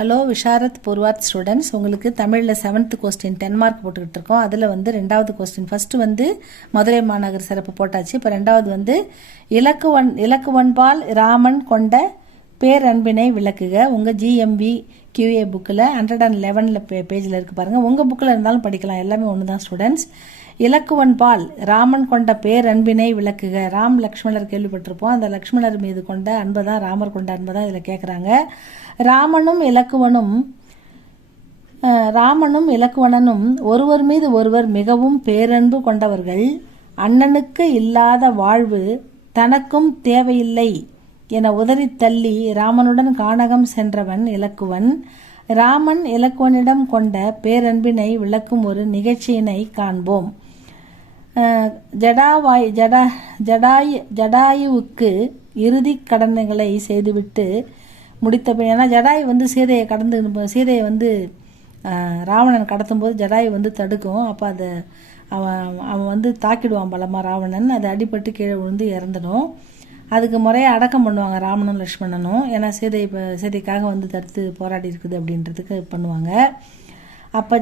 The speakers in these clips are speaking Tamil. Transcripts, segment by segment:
ஹலோ விஷாரத் பூர்வாத் ஸ்டூடெண்ட்ஸ், உங்களுக்கு தமிழில் 7th கொஸ்டின் 10 மார்க் போட்டுக்கிட்டு இருக்கோம். அதில் வந்து 2வது கொஸ்டின், ஃபஸ்ட்டு வந்து மதுரை மாநகர் சிறப்பு போட்டாச்சு. இப்போ 2வது வந்து இலக்குவன்பால் ராமன் கொண்ட பேரன்பினை விளக்குக. உங்கள் ஜிஎம்பி கியூஏ புக்கில் 111 பேஜில் இருக்குது பாருங்கள். உங்கள் புக்கில் இருந்தாலும் படிக்கலாம், எல்லாமே ஒன்று தான் ஸ்டூடெண்ட்ஸ். இலக்குவன்பால் ராமன் கொண்ட பேரன்பினை விளக்குக. ராம் லக்ஷ்மணர் கேள்விப்பட்டிருப்போம். அந்த லக்ஷ்மணர் மீது கொண்ட அன்பை தான், ராமர் கொண்ட அன்பை தான் இதில் கேட்குறாங்க. ராமனும் இலக்குவனும் ஒருவர் மீது ஒருவர் மிகவும் பேரன்பு கொண்டவர்கள். அண்ணனுக்கு இல்லாத வாழ்வு தனக்கும் தேவையில்லை என உதறி தள்ளி ராமனுடன் கானகம் சென்றவன் இலக்குவன். ராமன் இலக்குவனிடம் கொண்ட பேரன்பினை விளக்கும் ஒரு நிகழ்ச்சியினை காண்போம். ஜடாயுவுக்கு இறுதி கடன்களை செய்துவிட்டு முடித்த பின், ஏன்னா ஜடாயு வந்து சீதையை வந்து ராவணன் கடத்தும்போது ஜடாயு வந்து தடுக்கும். அப்போ அதை அவன் வந்து தாக்கிடுவான் பலமாக ராவணன். அது அடிபட்டு கீழே விழுந்து இறந்துடும். அதுக்கு முறையாக அடக்கம் பண்ணுவாங்க ராமனும் லக்ஷ்மணனும். ஏன்னா சீதைக்காக வந்து தடுத்து போராடி இருக்குது அப்படின்றதுக்கு பண்ணுவாங்க. அப்போ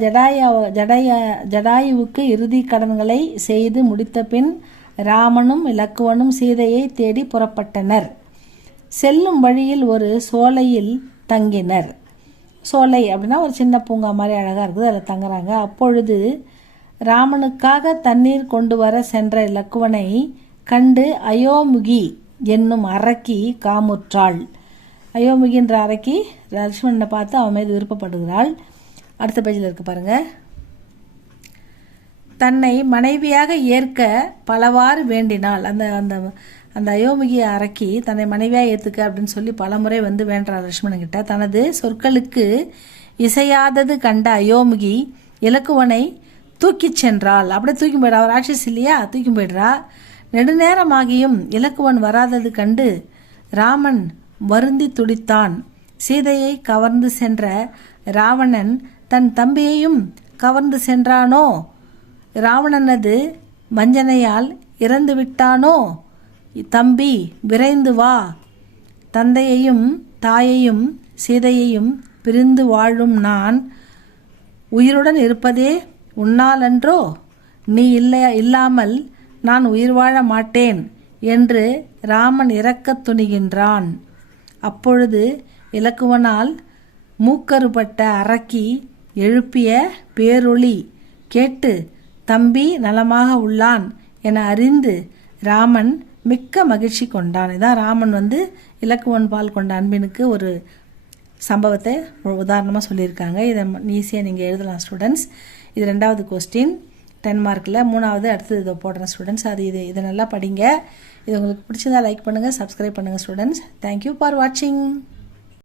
ஜடாயுவுக்கு இறுதி கடன்களை செய்து முடித்த பின் ராமனும் இலக்குவனும் சீதையை தேடி புறப்பட்டனர். செல்லும் வழியில் ஒரு சோலையில் தங்கினர். சோலை அப்படின்னா ஒரு சின்ன பூங்கா மாதிரி அழகாக இருக்குது, அதில் தங்குறாங்க. அப்பொழுது ராமனுக்காக தண்ணீர் கொண்டு வர சென்ற இலக்குவனை கண்டு அயோமுகி என்னும் அரக்கி காமுற்றாள். அயோமுகின்ற அரக்கி லக்ஷ்மணனை பார்த்து அவன் மீது விருப்பப்படுகிறாள். அடுத்த பேஜில் இருக்கு பாருங்க. தன்னை மனைவியாக ஏற்க பலவாறு வேண்டினாள். அந்த அயோமுகி அரக்கி தன்னை மனைவியாக ஏற்றுக்க அப்படின்னு சொல்லி பலமுறை வந்து வேண்டாள் லக்ஷ்மணன்கிட்ட. தனது சொற்களுக்கு இசையாதது கண்ட அயோமுகி இலக்குவனை தூக்கி சென்றாள். அப்படியே தூக்கி போயிடா, அவர் ராட்சஸ் இல்லையா, தூக்கி போயிடுறா. நெடுநேரமாகியும் இலக்குவன் வராதது கண்டு ராமன் வருந்தி துடித்தான். சீதையை கவர்ந்து சென்ற ராவணன் தன் தம்பியையும் கவர்ந்து சென்றானோ? ராவணனது வஞ்சனையால் இறந்து விட்டானோ? தம்பி விரைந்து வா, தந்தையையும் தாயையும் சீதையையும் பிரிந்து வாழும் நான் உயிருடன் இருப்பதே உன்னாலன்றோ? நீ இல்லாமல் நான் உயிர் வாழ மாட்டேன் என்று ராமன் இறக்கத் துணிகின்றான். அப்பொழுது இலக்குவனால் மூக்கறுபட்ட அரக்கி எழுப்பிய பேரொளி கேட்டு தம்பி நலமாக உள்ளான் என அறிந்து ராமன் மிக்க மகிழ்ச்சி கொண்டான். இதான் ராமன் வந்து இலக்குவன் பால் கொண்ட அன்பினுக்கு ஒரு சம்பவத்தை உதாரணமாக சொல்லியிருக்காங்க. இதை ஈஸியாக நீங்கள் எழுதலாம் ஸ்டூடெண்ட்ஸ். இது 2வது கொஸ்டின் 10 மார்க்கில். 3வது அடுத்தது இதை போடுறேன் ஸ்டூடெண்ட்ஸ். இதை நல்லா படிங்க. இது உங்களுக்கு பிடிச்சதா லைக் பண்ணுங்கள், சப்ஸ்கிரைப் பண்ணுங்கள் ஸ்டூடெண்ட்ஸ். தேங்க்யூ ஃபார் வாட்சிங்.